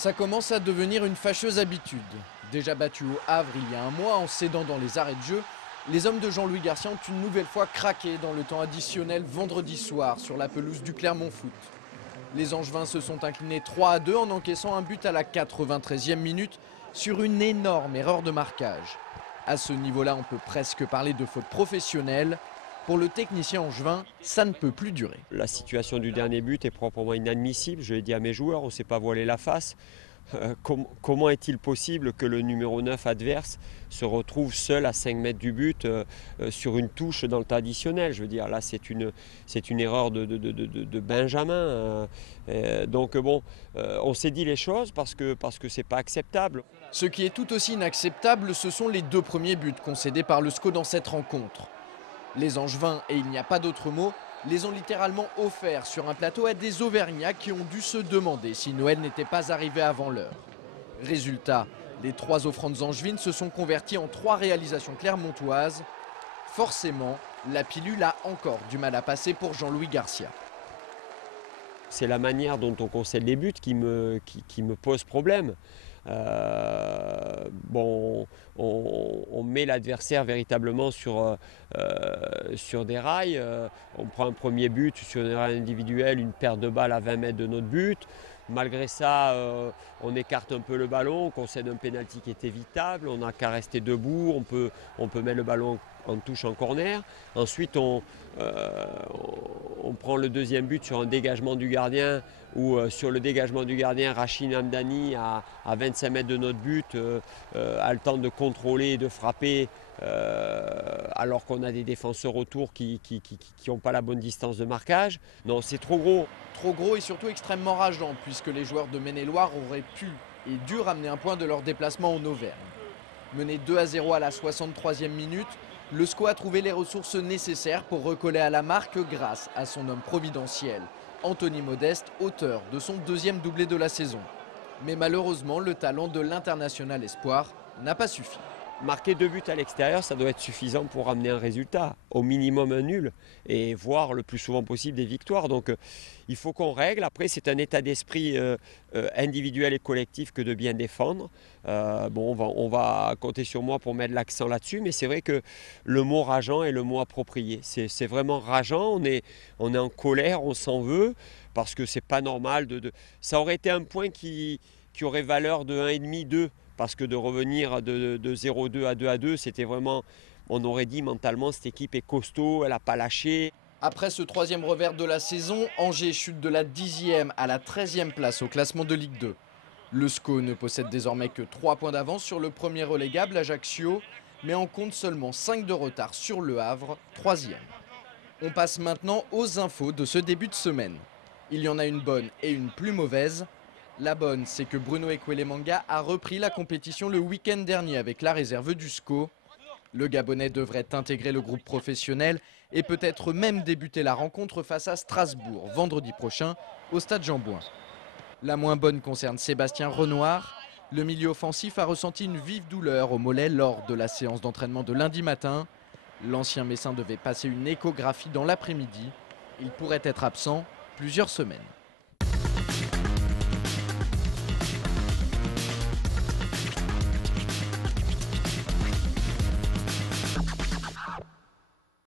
Ça commence à devenir une fâcheuse habitude. Déjà battus au Havre il y a un mois en cédant dans les arrêts de jeu, les hommes de Jean-Louis Garcia ont une nouvelle fois craqué dans le temps additionnel vendredi soir sur la pelouse du Clermont Foot. Les Angevins se sont inclinés 3-2 en encaissant un but à la 93e minute sur une énorme erreur de marquage. À ce niveau-là, on peut presque parler de faute professionnelle. Pour le technicien angevin, ça ne peut plus durer. La situation du dernier but est proprement inadmissible. Je l'ai dit à mes joueurs, on ne s'est pas voilé la face. Comment est-il possible que le numéro 9 adverse se retrouve seul à 5 mètres du but sur une touche dans le temps additionnel? Je veux dire, là, c'est une erreur de Benjamin. Donc bon, on s'est dit les choses parce que c'est pas acceptable. Ce qui est tout aussi inacceptable, ce sont les deux premiers buts concédés par le SCO dans cette rencontre. Les Angevins, et il n'y a pas d'autre mot, les ont littéralement offerts sur un plateau à des Auvergnats qui ont dû se demander si Noël n'était pas arrivé avant l'heure. Résultat, les trois offrandes angevines se sont converties en 3 réalisations clermontoises. Forcément, la pilule a encore du mal à passer pour Jean-Louis Garcia. C'est la manière dont on concède les buts qui me pose problème. Bon, on met l'adversaire véritablement sur des rails. On prend un premier but sur une rail individuelle, une perte de balle à 20 mètres de notre but. Malgré ça, on écarte un peu le ballon, on concède un pénalty qui est évitable, on n'a qu'à rester debout, on peut mettre le ballon en touche en corner. Ensuite, on prend le deuxième but sur un dégagement du gardien, où sur le dégagement du gardien, Rachid Hamdani, à 25 mètres de notre but, a le temps de contrôler et de frapper, alors qu'on a des défenseurs autour qui n'ont pas la bonne distance de marquage. Non, c'est trop gros. Trop gros et surtout extrêmement rageant, puisque les joueurs de Maine-et-Loire auraient pu et dû ramener un point de leur déplacement en Auvergne. Mené 2-0 à la 63e minute, le SCO a trouvé les ressources nécessaires pour recoller à la marque grâce à son homme providentiel, Anthony Modeste, auteur de son deuxième doublé de la saison. Mais malheureusement, le talent de l'international espoir n'a pas suffi. Marquer 2 buts à l'extérieur, ça doit être suffisant pour ramener un résultat, au minimum un nul, et voir le plus souvent possible des victoires. Donc il faut qu'on règle. Après, c'est un état d'esprit individuel et collectif que de bien défendre. Bon, on va compter sur moi pour mettre l'accent là-dessus, mais c'est vrai que le mot rageant est le mot approprié. C'est vraiment rageant, on est en colère, on s'en veut, parce que c'est pas normal. Ça aurait été un point qui aurait valeur de 1,5, 2. Parce que de revenir de 0-2 à 2-2, c'était vraiment, on aurait dit mentalement, cette équipe est costaud, elle n'a pas lâché. Après ce 3e revers de la saison, Angers chute de la 10e à la 13e place au classement de Ligue 2. Le SCO ne possède désormais que 3 points d'avance sur le premier relégable, Ajaccio, mais en compte seulement 5 de retard sur Le Havre, 3e. On passe maintenant aux infos de ce début de semaine. Il y en a une bonne et une plus mauvaise. La bonne, c'est que Bruno Ekwelemanga a repris la compétition le week-end dernier avec la réserve du SCO. Le Gabonais devrait intégrer le groupe professionnel et peut-être même débuter la rencontre face à Strasbourg vendredi prochain au stade Jean-Bouin. La moins bonne concerne Sébastien Renoir. Le milieu offensif a ressenti une vive douleur au mollet lors de la séance d'entraînement de lundi matin. L'ancien Messin devait passer une échographie dans l'après-midi. Il pourrait être absent plusieurs semaines.